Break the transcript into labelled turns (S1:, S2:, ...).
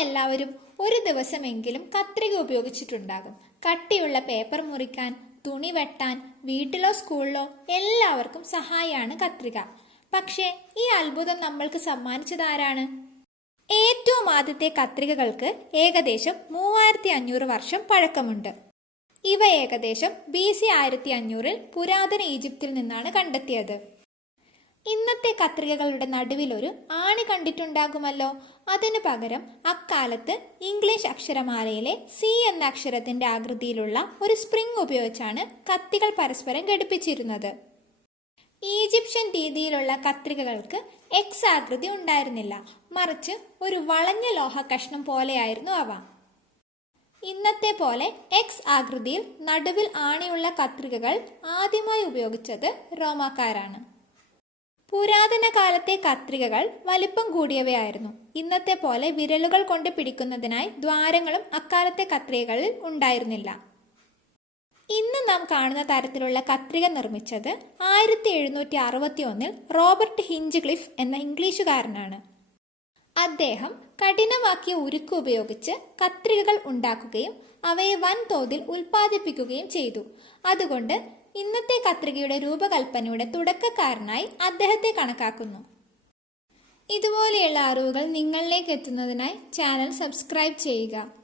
S1: എല്ലാവരും ഒരു ദിവസമെങ്കിലും കത്രിക ഉപയോഗിച്ചിട്ടുണ്ടാകും. കട്ടിയുള്ള പേപ്പർ മുറിക്കാൻ തുണി വെട്ടാൻ വീട്ടിലോ സ്കൂളിലോ എല്ലാവർക്കും സഹായമാണ് കത്രിക. പക്ഷേ ഈ അത്ഭുതം നമ്മൾക്ക് സമ്മാനിച്ചതാരാണ് ഏറ്റവും ആദ്യത്തെ കത്രികകൾക്ക് ഏകദേശം മൂവായിരത്തി അഞ്ഞൂറ് വർഷം പഴക്കമുണ്ട്. ഇവ ഏകദേശം ബി സി ആയിരത്തി അഞ്ഞൂറിൽ പുരാതന ഈജിപ്തിൽ നിന്നാണ് കണ്ടെത്തിയത്. ഇന്നത്തെ കത്രികകളുടെ നടുവിലൊരു ആണി കണ്ടിട്ടുണ്ടാകുമല്ലോ. അതിനു പകരം അക്കാലത്ത് ഇംഗ്ലീഷ് അക്ഷരമാലയിലെ സി എന്ന അക്ഷരത്തിന്റെ ആകൃതിയിലുള്ള ഒരു സ്പ്രിംഗ് ഉപയോഗിച്ചാണ് കത്തികൾ പരസ്പരം ഘടിപ്പിച്ചിരുന്നത്. ഈജിപ്ഷ്യൻ രീതിയിലുള്ള കത്രികകൾക്ക് എക്സ് ആകൃതി ഉണ്ടായിരുന്നില്ല. മറിച്ച് ഒരു വളഞ്ഞ ലോഹ കഷ്ണം പോലെയായിരുന്നു അവ. ഇന്നത്തെ പോലെ എക്സ് ആകൃതിയിൽ നടുവിൽ ആണിയുള്ള കത്രികകൾ ആദ്യമായി ഉപയോഗിച്ചത് റോമാക്കാരാണ്. പുരാതന കാലത്തെ കത്രികകൾ വലിപ്പം കൂടിയവയായിരുന്നു. ഇന്നത്തെ പോലെ വിരലുകൾ കൊണ്ട് പിടിക്കുന്നതിനായി ദ്വാരങ്ങളും അക്കാലത്തെ കത്രികകളിൽ ഉണ്ടായിരുന്നില്ല. ഇന്ന് നാം കാണുന്ന തരത്തിലുള്ള കത്രിക നിർമ്മിച്ചത് ആയിരത്തി എഴുന്നൂറ്റി അറുപത്തി ഒന്നിൽ റോബർട്ട് ഹിഞ്ച് ക്ലിഫ് എന്ന ഇംഗ്ലീഷുകാരനാണ്. അദ്ദേഹം കഠിനമാക്കിയ ഉരുക്ക് ഉപയോഗിച്ച് കത്രികകൾ ഉണ്ടാക്കുകയും അവയെ വൻതോതിൽ ഉൽപ്പാദിപ്പിക്കുകയും ചെയ്തു. അതുകൊണ്ട് ഇന്നത്തെ കത്രികയുടെ രൂപകൽപ്പനയുടെ തുടക്കക്കാരനായി അദ്ദേഹത്തെ കണക്കാക്കുന്നു. ഇതുപോലെയുള്ള അറിവുകൾ നിങ്ങളിലേക്ക് എത്തുന്നതിനായി ചാനൽ സബ്സ്ക്രൈബ് ചെയ്യുക.